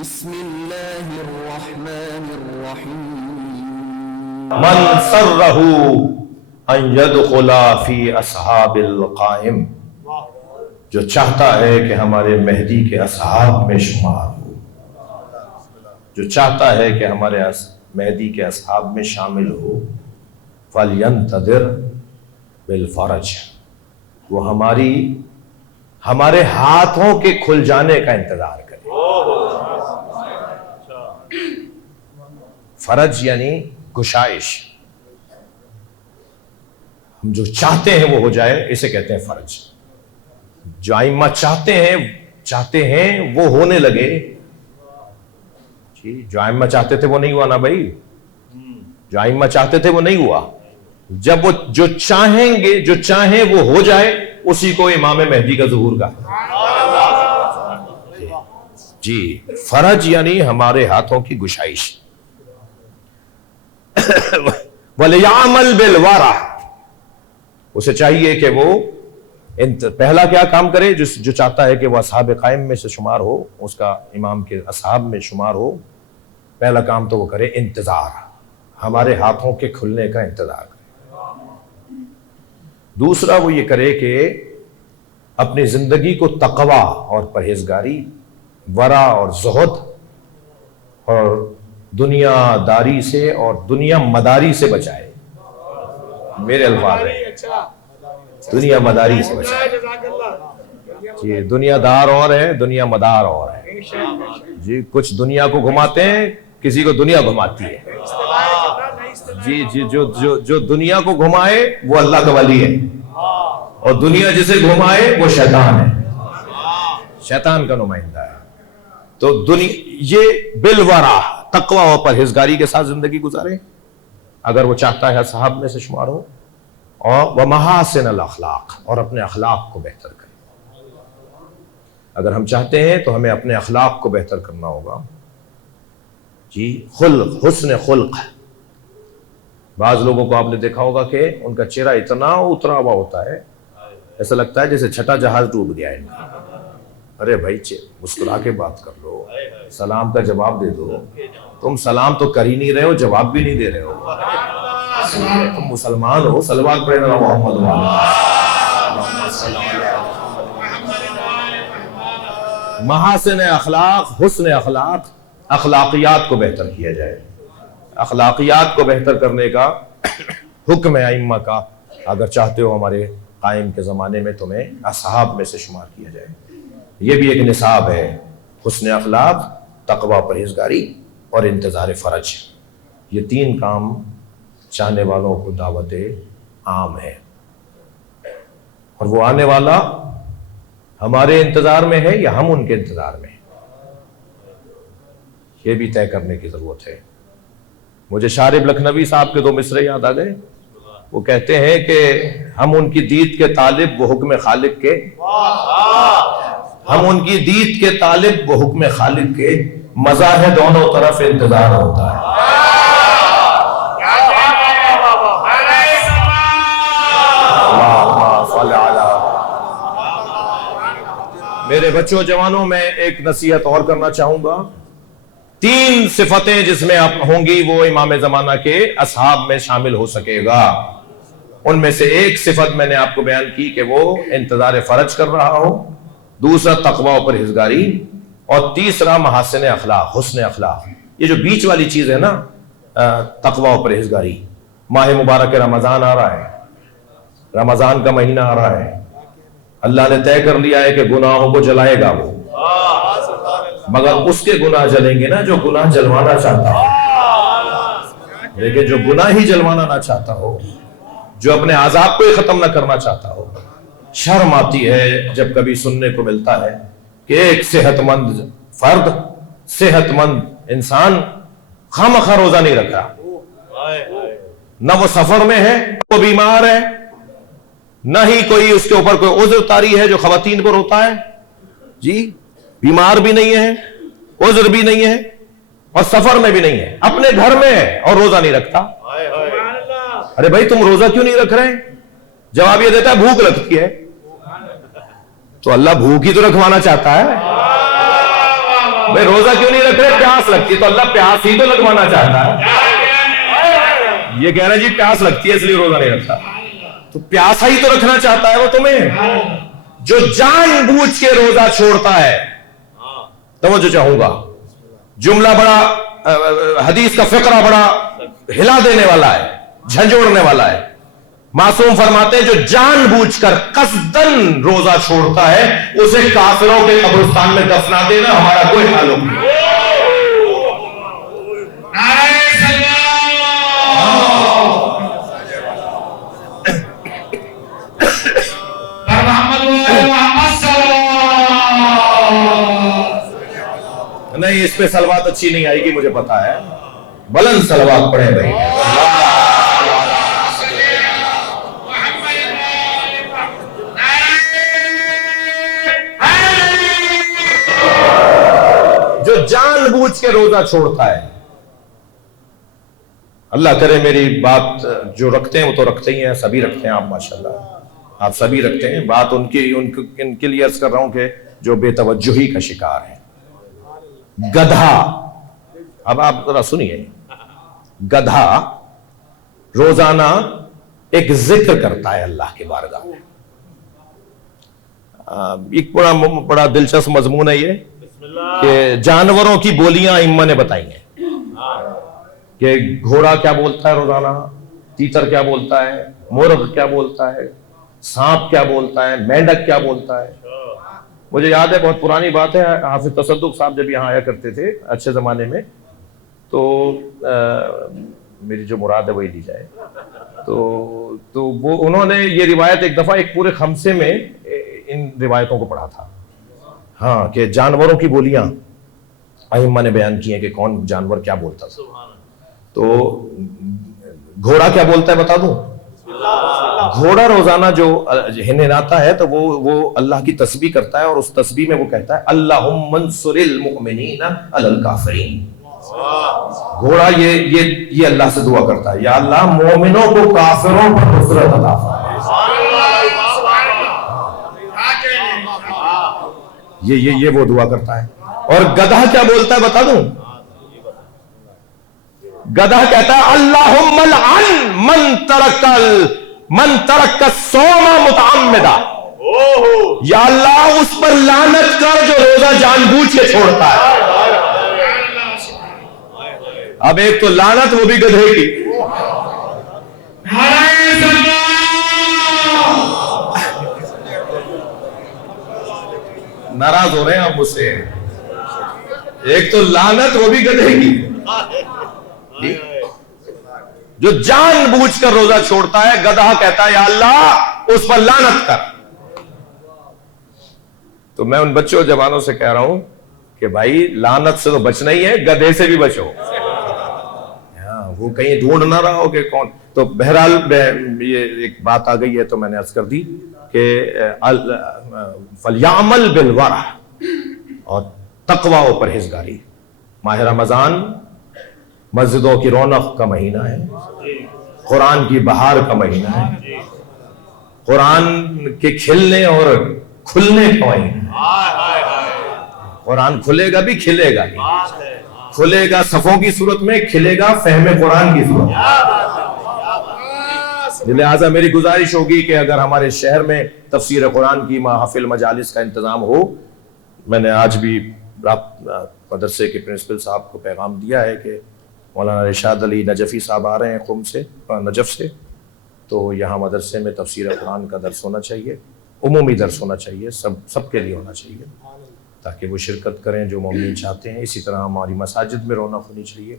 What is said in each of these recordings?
بسم اللہ الرحمن الرحیم من سرہ ان يدخل فی اصحاب القائم، جو چاہتا ہے کہ ہمارے مہدی کے اصحاب میں شمار ہو، جو چاہتا ہے کہ ہمارے مہدی کے اصحاب میں شامل ہو، فَلْيَنْتَظِرْ بِالْفَرَجِ، وہ ہمارے ہاتھوں کے کھل جانے کا انتظار کرے۔ فرج یعنی گشائش، ہم جو چاہتے ہیں وہ ہو جائے، اسے کہتے ہیں فرج۔ جو ائمہ چاہتے ہیں وہ ہونے لگے، جو ائمہ چاہتے تھے وہ نہیں ہوا نا بھائی، جو ائمہ چاہتے تھے وہ نہیں ہوا۔ جب وہ جو چاہیں گے، جو چاہیں وہ ہو جائے، اسی کو امام مہدی کا ظہور کا جی۔ فرج یعنی ہمارے ہاتھوں کی گشائش۔ وَلْيَعْمَلْ بِالْوَرَعِ، اسے چاہیے کہ وہ پہلا کیا کام کرے، جو چاہتا ہے کہ وہ اصحاب قائم میں سے شمار ہو، اس کا امام کے اصحاب میں شمار ہو، پہلا کام تو وہ کرے انتظار، ہمارے ہاتھوں کے کھلنے کا انتظار کرے۔ دوسرا وہ یہ کرے کہ اپنی زندگی کو تقوی اور پرہیزگاری، ورع اور زہد اور دنیا داری سے اور دنیا مداری سے بچائے۔ میرے الفاظ ہیں، دنیا مداری سے بچائے جی۔ دنیا دار اور ہے، دنیا مدار اور ہے جی۔ کچھ دنیا کو گھماتے ہیں، کسی کو دنیا گھماتی ہے جی جی۔ جو دنیا کو گھمائے وہ اللہ کا ولی ہے، اور دنیا جسے گھمائے وہ شیطان ہے، شیطان کا نمائندہ ہے۔ تو یہ بالورع، تقوی اور پرہیزگاری کے ساتھ زندگی گزارے اگر وہ چاہتا ہے اصحاب میں سے شمار ہو، اور ومحاسن الاخلاق، اور اپنے اخلاق کو بہتر کرے۔ اگر ہم چاہتے ہیں تو ہمیں اپنے اخلاق کو بہتر کرنا ہوگا جی۔ خلق، حسن خلق۔ بعض لوگوں کو آپ نے دیکھا ہوگا کہ ان کا چہرہ اتنا اترا ہوا ہوتا ہے، ایسا لگتا ہے جیسے چھٹا جہاز ڈوب گیا ہے ان کا۔ ارے بھائی مسکرا کے بات کر لو، سلام کا جواب دے دو۔ تم سلام تو کر ہی نہیں رہے ہو، جواب بھی نہیں دے رہے ہو۔ تم مسلمان ہو، صلوات پڑھیں محمد محاسن اخلاق، حسن اخلاق، اخلاقیات کو بہتر کیا جائے۔ اخلاقیات کو بہتر کرنے کا حکم ہے ائمہ کا۔ اگر چاہتے ہو ہمارے قائم کے زمانے میں تمہیں اصحاب میں سے شمار کیا جائے، یہ بھی ایک نصاب ہے۔ حسن اخلاق، تقوی، پرہیزگاری اور انتظار فرج، یہ تین کام چاہنے والوں کو دعوت عام ہے، اور وہ آنے والا ہمارے انتظار میں ہے یا ہم ان کے انتظار میں ہیں، یہ بھی طے کرنے کی ضرورت ہے۔ مجھے شارب لکھنوی صاحب کے دو مصرے یاد آ گئے۔ وہ کہتے ہیں کہ ہم ان کی دید کے طالب، وہ حکم خالق کے، ہم ان کی دید کے طالب، وہ حکم خالق کے، مزہ ہے دونوں طرف انتظار ہوتا ہے۔ میرے بچوں جوانوں، میں ایک نصیحت اور کرنا چاہوں گا۔ تین صفتیں جس میں آپ ہوں گی وہ امام زمانہ کے اصحاب میں شامل ہو سکے گا۔ ان میں سے ایک صفت میں نے آپ کو بیان کی کہ وہ انتظار فرج کر رہا ہو، دوسرا تقوی و پرہیزگاری، اور تیسرا محاسن اخلاق، حسن اخلاق۔ یہ جو بیچ والی چیز ہے نا، تقوی و پرہیزگاری۔ ماہ مبارک رمضان آ رہا ہے، رمضان کا مہینہ آ رہا ہے، اللہ نے طے کر لیا ہے کہ گناہوں کو جلائے گا وہ، مگر اس کے گناہ جلیں گے نا جو گناہ جلوانا چاہتا ہو۔ لیکن جو گناہ ہی جلوانا نہ چاہتا ہو، جو اپنے عذاب کو ہی ختم نہ کرنا چاہتا ہو، شرم آتی ہے جب کبھی سننے کو ملتا ہے کہ ایک صحت مند فرد، صحت مند انسان خامخواہ روزہ نہیں رکھا، نہ وہ سفر میں ہے، وہ بیمار ہے، نہ ہی کوئی اس کے اوپر کوئی عذر طاری ہے جو خواتین پر ہوتا ہے جی۔ بیمار بھی نہیں ہے، عذر بھی نہیں ہے، اور سفر میں بھی نہیں ہے، اپنے گھر میں ہے اور روزہ نہیں رکھتا۔ ارے بھائی تم روزہ کیوں نہیں رکھ رہے؟ جواب یہ دیتا ہے بھوک لگتی ہے۔ تو اللہ بھوک ہی تو رکھوانا چاہتا ہے۔ بھائی روزہ کیوں نہیں رکھ رہے؟ پیاس لگتی ہے، تو اللہ پیاس ہی تو لگوانا چاہتا ہے. یہ کہہ رہا جی پیاس لگتی ہے اس لیے روزہ نہیں رکھتا، تو پیاسا ہی تو رکھنا چاہتا ہے وہ تمہیں. جو جان بوجھ کے روزہ چھوڑتا ہے، توجہ چاہوں گا، جملہ بڑا، حدیث کا فقرہ بڑا ہلا دینے والا ہے، جھنجھوڑنے والا ہے. معصوم فرماتے ہیں جو جان بوجھ کر قصدن روزہ چھوڑتا ہے اسے کافروں کے قبرستان میں دفنا دینا ہمارا کوئی تعلق نہیں. نہیں، اس پہ صلوات اچھی نہیں آئے گی مجھے پتا ہے، بلند صلوات پڑھیں بھائی. جو جان بوجھ کے روزہ چھوڑتا ہے، اللہ کرے میری بات جو رکھتے ہیں وہ تو رکھتے ہی ہیں، سبھی رکھتے ہیں آپ ماشاءاللہ، آپ سبھی رکھتے ہیں بات. ان کے لیے عرض کر رہا ہوں کہ جو بے توجہی کا شکار ہے. گدھا، اب آپ ذرا سنیے، گدھا روزانہ ایک ذکر کرتا ہے اللہ کے بارگاہ میں. ایک بڑا دلچسپ مضمون ہے یہ کہ جانوروں کی بولیاں ائمہ نے بتائی ہیں کہ گھوڑا کیا بولتا ہے روزانہ، تیتر کیا بولتا ہے، مرغ کیا بولتا ہے، سانپ کیا بولتا ہے، مینڈک کیا بولتا ہے. مجھے یاد ہے، بہت پرانی بات ہے، حافظ تصدق صاحب جب یہاں آیا کرتے تھے اچھے زمانے میں، تو میری جو مراد ہے وہی لی جائے، تو وہ انہوں نے یہ روایت ایک دفعہ ایک پورے خمسے میں ان روایتوں کو پڑھا تھا. ہاں، کہ جانوروں کی بولیاں ائمہ نے بیان کی ہیں کہ کون جانور کیا بولتا تھا. تو گھوڑا کیا بولتا ہے بتا دوں؟ گھوڑا روزانہ جو ہنہناتا ہے تو وہ اللہ کی تسبیح کرتا ہے، اور اس تسبیح میں وہ کہتا ہے اللہم انصر المؤمنین علی الکافرین. گھوڑا یہ اللہ سے دعا کرتا ہے، یا اللہ مومنوں کو کافروں پر نصرت عطا فرما. یہ وہ دعا کرتا ہے. اور گدھا کیا بولتا ہے بتا دوں؟ گدھا کہتا ہے اللہم لعن من ترک الصوم متعمدا. یا اللہ اس پر لعنت کر جو روزہ جان بوجھ کے چھوڑتا ہے. اب ایک تو لعنت وہ بھی گدھے کی. ناراض ہو رہے ہیں آپ مجھ سے. ایک تو لعنت وہ بھی گدھے کی. جو جان بوجھ کر روزہ چھوڑتا ہے، گدھا کہتا ہے یا اللہ اس پر لعنت کر. تو میں ان بچوں جوانوں سے کہہ رہا ہوں کہ بھائی لعنت سے تو بچنا ہی ہے، گدھے سے بھی بچو. وہ کہیں ڈھونڈ نہ رہا ہو کہ کون. تو بہرحال یہ ایک بات آ گئی ہے تو میں نے عرض کر دی کہ فلیعمل بالورع، اور تقوی و پرہیزگاری. ماہ رمضان مسجدوں کی رونق کا مہینہ ہے، قرآن کی بہار کا مہینہ ہے، قرآن کے کھلنے اور کھلنے کا مہینہ ہے. قرآن کھلے گا بھی کھلے گا بھی، کھلے گا صفوں کی صورت میں، کھلے گا فہم قرآن کی صورت میں. لہٰذا میری گزارش ہوگی کہ اگر ہمارے شہر میں تفسیر قرآن کی محافل مجالس کا انتظام ہو، میں نے آج بھی مدرسے کے پرنسپل صاحب کو پیغام دیا ہے کہ مولانا رشاد علی نجفی صاحب آ رہے ہیں قم سے، نجف سے، تو یہاں مدرسے میں تفسیر قرآن کا درس ہونا چاہیے، عمومی درس ہونا چاہیے، سب کے لیے ہونا چاہیے، تاکہ وہ شرکت کریں جو مومنین چاہتے ہیں. اسی طرح ہماری مساجد میں رونق ہونی چاہیے.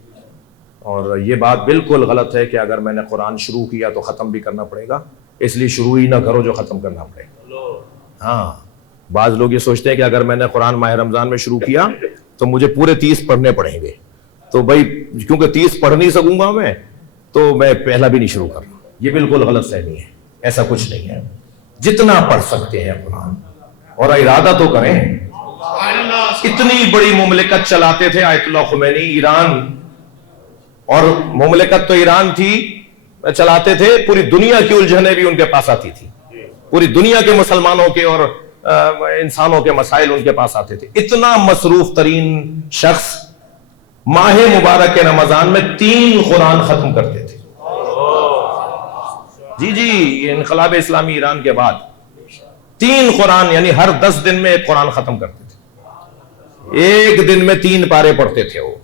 اور یہ بات بالکل غلط ہے کہ اگر میں نے قرآن شروع کیا تو ختم بھی کرنا پڑے گا، اس لیے شروع ہی نہ کرو جو ختم کرنا پڑے گا. ہاں، بعض لوگ یہ سوچتے ہیں کہ اگر میں نے قرآن ماہ رمضان میں شروع کیا تو مجھے پورے 30 پڑھنے پڑیں گے، تو بھائی کیونکہ 30 پڑھ نہیں سکوں گا میں تو میں پہلا بھی نہیں شروع کرنا. یہ بالکل غلط فہمی ہے، ایسا کچھ نہیں ہے. جتنا پڑھ سکتے ہیں قرآن، اور ارادہ تو کریں. اتنی بڑی مملکت چلاتے تھے آیت اللہ خمینی، ایران، اور مملکت تو ایران تھی، چلاتے تھے، پوری دنیا کی الجھنیں بھی ان کے پاس آتی تھی، پوری دنیا کے مسلمانوں کے اور انسانوں کے مسائل ان کے پاس آتے تھے. اتنا مصروف ترین شخص ماہ مبارک کے رمضان میں 3 قرآن ختم کرتے تھے. جی یہ انقلاب اسلامی ایران کے بعد 3 قرآن، یعنی ہر 10 دن میں 1 قرآن ختم کرتے تھے. ایک دن میں 3 پارے پڑھتے تھے. وہ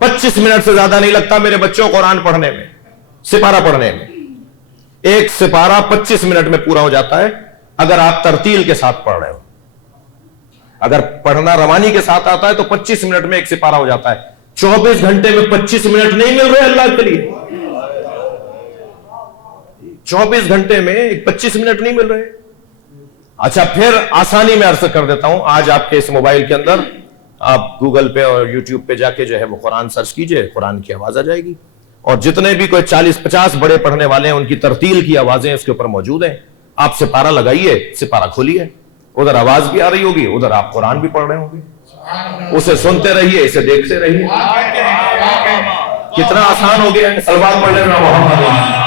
25 منٹ سے زیادہ نہیں لگتا میرے بچوں قرآن پڑھنے میں، سپارہ پڑھنے میں. ایک سپارہ 25 منٹ میں پورا ہو جاتا ہے اگر آپ ترتیل کے ساتھ پڑھ رہے ہو. اگر پڑھنا روانی کے ساتھ آتا ہے تو 25 منٹ میں ایک سپارہ ہو جاتا ہے. 24 گھنٹے میں 25 منٹ نہیں مل رہے اللہ کے لیے. 24 گھنٹے میں 25 منٹ نہیں مل رہے. اچھا پھر آسانی میں عرض کر دیتا ہوں، آج آپ کے اس موبائل کے اندر آپ گوگل پہ اور یوٹیوب پہ جا کے جو ہے وہ قرآن سرچ کیجئے، قرآن کی آواز آ جائے گی. اور جتنے بھی کوئی 40-50 بڑے پڑھنے والے ہیں ان کی ترتیل کی آوازیں اس کے اوپر موجود ہیں. آپ سپارہ لگائیے، سپارہ کھولیے، ادھر آواز بھی آ رہی ہوگی، ادھر آپ قرآن بھی پڑھ رہے ہوں گے. اسے سنتے رہیے، اسے دیکھتے رہیے. کتنا آسان ہو گیا ہے. صلوات پڑھ لینا محمد.